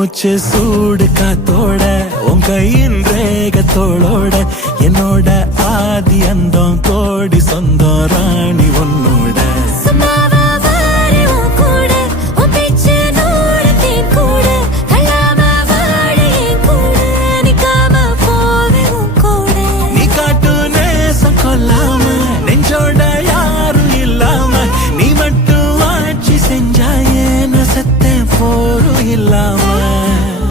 மூச்சு சூடு காத்தோட உன் கையின் ரேகத்தோளோட என்னோட ஆதி அந்தம் கோடி சொந்தம் ராணி ஒன்னும்